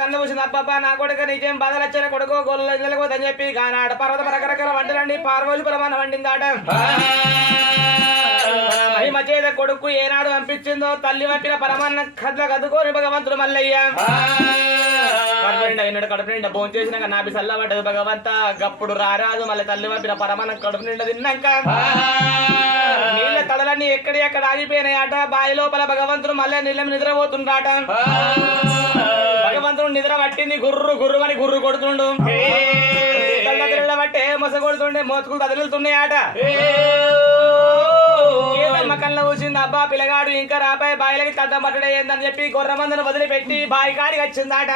కళ్ళు వచ్చింది అబ్బబ్బా నా కొడుకు నీకేం బాధలు వచ్చారా కొడుకో గొల్ల నిలకోదని చెప్పి గానాడ పర్వత రకరకాల వంటలండి పార్వోజు ప్రమాణం వండిందాట మహిమ చేత కొడుకు ఏనాడు పంపించిందో తల్లి పంపిన పరమాన్న కథ కదుకోని భగవంతుడు మల్లయ్య కడుపు నిండా భోజనం చేసినాక నాపి చల్లబడ్డది భగవంత గప్పుడు రారాదు మళ్ళీ తల్లి పంపిన పరమాన్నం కడుపు నిండా తిన్నాక నీళ్ళ తడలన్నీ ఎక్కడ ఆగిపోయినాయట బావి లోపల భగవంతుడు మళ్ళీ నీళ్ళ నిద్రపోతుండాట భగవంతుడు నిద్ర పట్టింది గుర్రు గుర్రు అని గుర్రు కొడుతుండు బట్టే మొస కొడుతుండే మోతుకులు కదులుతున్నాయట కళ్ళ కూర్చింది అబ్బా పిల్లగాడు ఇంకా రాబాయి బాయిలకి తడ్డం పట్టడేందని చెప్పి గొర్రె మందును వదిలిపెట్టి బాయి కాడికి వచ్చిందాట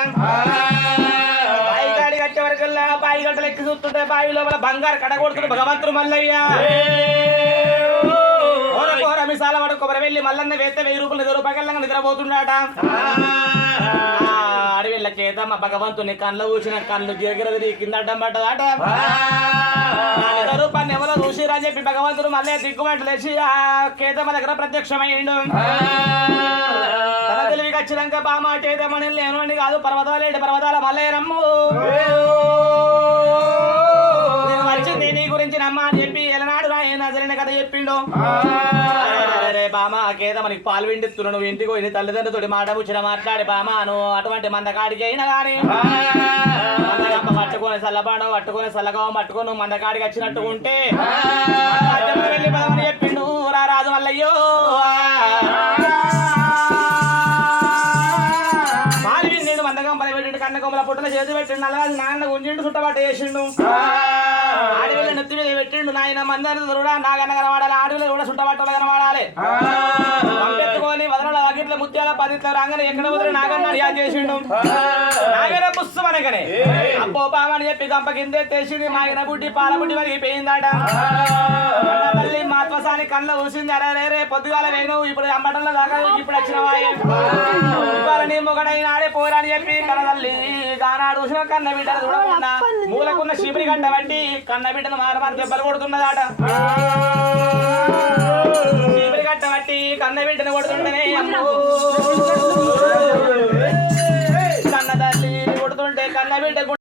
బాయి కాడికి వచ్చే వరకల్లా బాయి గంటలు ఎక్కి చూస్తుంటే బావి లోపల బంగారు కడగొడుతుండే భగవంతుడు మల్లయ్య కోర మిసాల వాడు కొబ్బరి వెళ్ళి మల్లన్న వేస్తే 1000 రూపాయలు 2 రూపాయలు నిద్రపోతున్నాట అడవిళ్ళ చేత మా భగవంతుని కళ్ళు కూర్చిన కళ్ళు గిరగిరది కింద అడ్డం పడ్డదాట రూపాన్ని ఎవరో చూసిరా అని చెప్పి భగవంతుడు మళ్ళీ దిగ్గుమంటలు లేచి ఆ కేతమ్మ దగ్గర ప్రత్యక్షమయ్యిండు తన తెలివికి వచ్చినాక బామ చేతమని లేనుండి కాదు పర్వతాల మళ్ళీ రమ్ము నేను వచ్చింది నీ గురించి నమ్మ అని చెప్పి ఎలనాడు రాయన జరిగిన కథ చెప్పిండు అరే బామ కేతమ్మ నీకు పాలు విండిస్తున్నావు నువ్వు ఇంటికి పోయి తల్లిదండ్రులతోటి మాట ముచ్చిన మాట్లాడి బామ నువ్వు అటువంటి మందకాడికి అయినా కానీ పట్టుకొని చల్లబాడో పట్టుకొని చల్లగావం పట్టుకొని నువ్వు మందకాడికి వచ్చినట్టు ఉంటే వెళ్ళి పదమని చెప్పిండు రా రాజు మల్లయ్యో పాలు విండి మందకం పని పెట్టిండు కన్నకొమ్మల పుట్టిన చేతి పెట్టిండు అలా నాన్న గుంజిండు చుట్టబాట వేసిండు ఆడవిలో నెత్తి మీద పెట్టిండు నాయన మందరు దొరుడా నాగన్న కనవాడాలి ఆడవిలో కూడా చుట్టబట్టలు కనవాడాలి పంపెత్తుకొని వదల వాకిట్ల ముత్యాల 10 రాగానే ఎక్కడ వదిలి నాగన్న అడియా చేసిండు నాగన పుస్తు మనకనే అబ్బో పామని చెప్పి గంప కిందే తెసింది మాగిన బుడ్డి పాల బుడ్డి వరకు పోయిందాట తల్లి మాత్వసాని కళ్ళ ఊసింది అరే రే పొద్దుగాల వేను ఇప్పుడు అంబటంలో దాకా ఇప్పుడు వచ్చిన నీ మొగడైన ఆడే పోరా అని చెప్పి కన్న తల్లి గానాడు చూసిన కన్న బిడ్డను చూడకుండా మూలకున్న శిబిరి గంట బట్టి కన్న బిడ్డను మారమారి దెబ్బలు కొడుతున్నదాట శిబిరి గంట బట్టి కన్న బిడ్డను కొడుతుంటేనే